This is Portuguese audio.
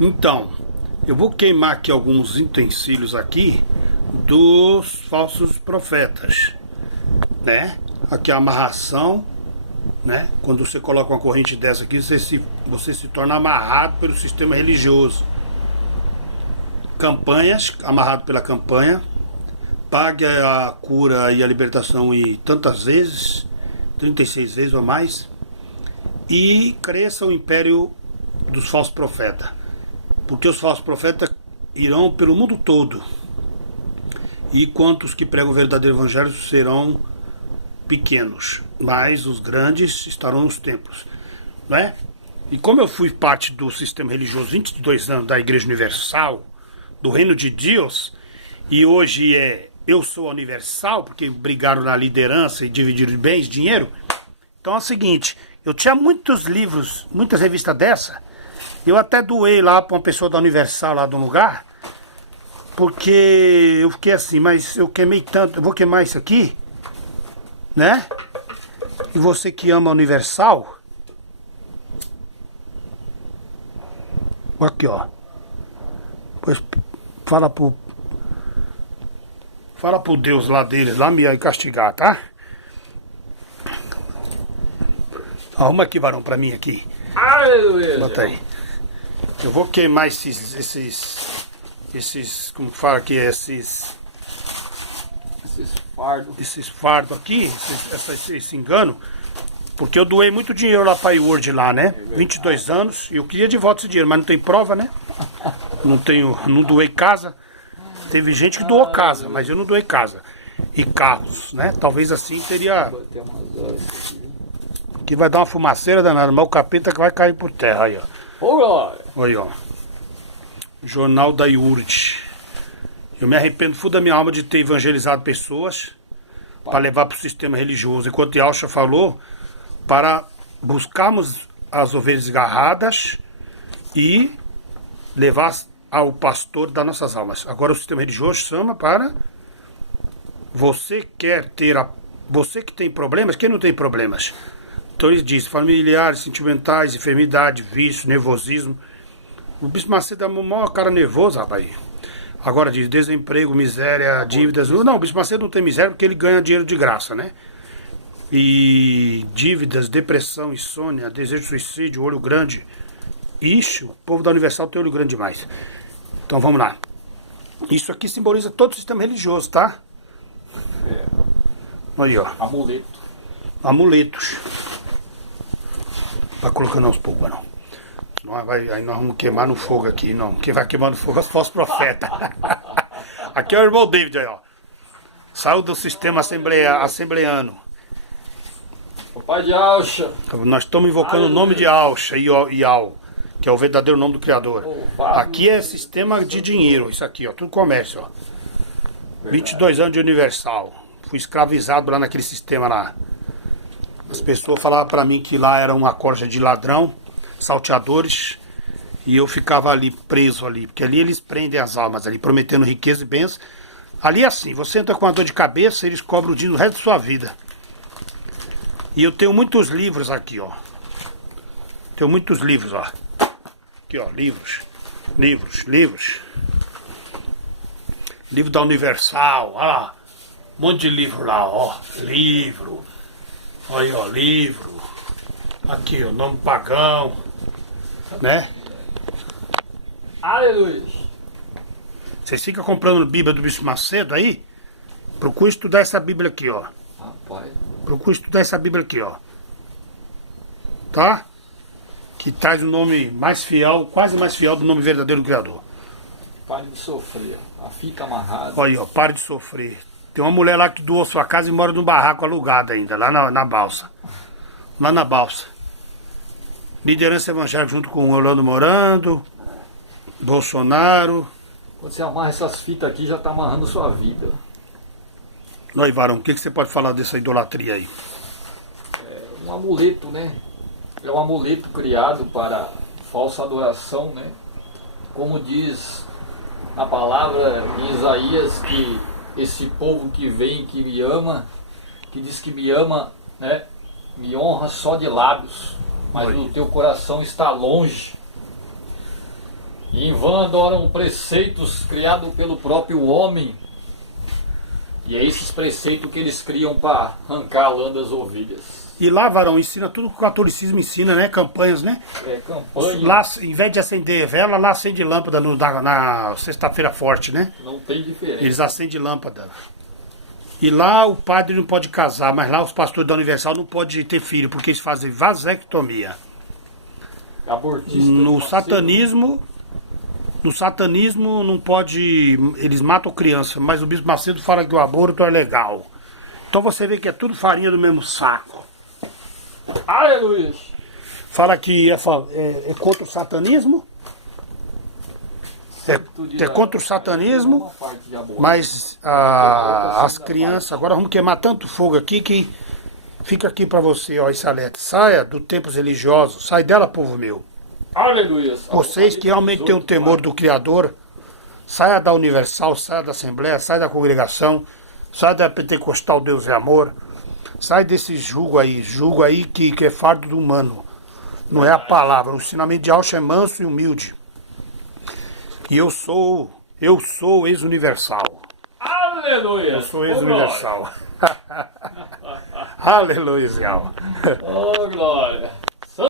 Então, eu vou queimar aqui alguns utensílios aqui dos falsos profetas, né? Aqui a amarração, né? Quando você coloca uma corrente dessa aqui, você se torna amarrado pelo sistema religioso. Campanhas, amarrado pela campanha. Pague a cura e a libertação e tantas vezes, 36 vezes ou mais. E cresça o império dos falsos profetas. Porque os falsos profetas irão pelo mundo todo. E quantos que pregam o verdadeiro evangelho serão pequenos, mas os grandes estarão nos templos, não é? E como eu fui parte do sistema religioso 22 anos da Igreja Universal, do Reino de Deus, e hoje eu sou a Universal, porque brigaram na liderança e dividiram bens, dinheiro. Então é o seguinte, eu tinha muitos livros, muitas revistas dessa, eu até doei lá para uma pessoa da Universal lá de um lugar, porque eu fiquei assim, mas eu queimei tanto, eu vou queimar isso aqui, né? E você que ama a Universal, aqui ó, pois fala pro Deus lá deles, lá me castigar, tá? Arruma aqui, varão, pra mim aqui. Aleluia! Bota aí. Eu vou queimar esses, como que fala aqui, esses fardos aqui, esse engano, porque eu doei muito dinheiro lá pra iWorld lá, né? 22 anos, e eu queria de volta esse dinheiro, mas não tem prova, né? Não doei casa. Teve gente que doou casa, mas eu não doei casa. E carros, né? Talvez assim teria... Que vai dar uma fumaceira danada, mas o capeta que vai cair por terra aí, ó. Aí, ó. Jornal da iWorld. Eu me arrependo full da minha alma de ter evangelizado pessoas para levar para o sistema religioso. Enquanto Yahshua falou, para buscarmos as ovelhas desgarradas e levar ao pastor das nossas almas. Agora o sistema religioso chama para você você que tem problemas, quem não tem problemas? Então ele diz, familiares, sentimentais, enfermidade, vício, nervosismo. O Bispo Macedo é o maior cara nervoso, rapaz. Agora diz desemprego, miséria, dívidas. Não, o Bispo Macedo não tem miséria porque ele ganha dinheiro de graça, né? E dívidas, depressão, insônia, desejo de suicídio, olho grande. Ixi, o povo da Universal tem olho grande demais. Então vamos lá. Isso aqui simboliza todo o sistema religioso, tá? Aí, ó. Amuletos. Vai colocando aos poucos, não. Aí nós vamos queimar no fogo aqui, não. Quem vai queimar no fogo é os falsos profetas. Aqui é o irmão David, aí, ó. Saiu do sistema assembleano. Papai de Alcha. Nós estamos invocando o nome de Alcha e Al, que é o verdadeiro nome do Criador. Aqui é sistema de dinheiro, isso aqui, ó. Tudo comércio, ó. 22 anos de Universal. Fui escravizado lá naquele sistema lá. As pessoas falavam pra mim que lá era uma corja de ladrão, salteadores, e eu ficava ali preso ali, porque ali eles prendem as almas ali, prometendo riqueza e bens. Ali é assim, você entra com uma dor de cabeça, eles cobram o dinheiro do resto da sua vida. E eu tenho muitos livros aqui, ó. Tenho muitos livros, ó. Aqui, ó, livros. Livro da Universal, olha lá. Um monte de livro lá, ó. Livro. Aí, ó, livro. Aqui, ó, nome pagão. Né? Aleluia! Vocês ficam comprando Bíblia do Bispo Macedo aí? Procure estudar essa Bíblia aqui, ó. Rapaz. Procure estudar essa Bíblia aqui, ó. Tá? Que traz o nome mais fiel, quase mais fiel do nome verdadeiro do Criador. Pare de sofrer. Fica amarrado. Olha, ó, pare de sofrer. Tem uma mulher lá que doou sua casa e mora num barraco alugado ainda, lá na balsa. Lá na balsa. Liderança evangélica junto com o Orlando Morando, Bolsonaro. Quando você amarra essas fitas aqui, já está amarrando sua vida. Aí, varão, o que você pode falar dessa idolatria aí? É um amuleto, né? É um amuleto criado para falsa adoração, né? Como diz a palavra em Isaías, que esse povo que vem, que me ama, que diz que me ama, né? Me honra só de lábios, mas o teu coração está longe. E em vão adoram preceitos criados pelo próprio homem. E é esses preceitos que eles criam para arrancar a lã das ovelhas. E lá, varão, ensina tudo que o catolicismo ensina, né? Campanhas, né? Campanha. Lá, em vez de acender vela, lá acende lâmpada na sexta-feira forte, né? Não tem diferença. Eles acendem lâmpada. E lá o padre não pode casar, mas lá os pastores da Universal não podem ter filho, porque eles fazem vasectomia. Abortista. No satanismo não pode, eles matam criança, mas o Bispo Macedo fala que o aborto é legal. Então você vê que é tudo farinha do mesmo saco. Aleluia! Fala que é contra o satanismo. É contra o satanismo, mas as crianças... Agora vamos queimar tanto fogo aqui que fica aqui para você, ó, esse alerta. Saia do tempos religiosos, sai dela, povo meu. Aleluia! Vocês que realmente têm o temor do Criador, saia da Universal, saia da Assembleia, saia da congregação, saia da Pentecostal Deus é Amor, sai desse jugo aí que é fardo do humano. Não é a palavra. O ensinamento de Alcha é manso e humilde. E eu sou ex-universal. Aleluia! Eu sou ex-universal. Aleluia, Zé Alma. Oh, glória!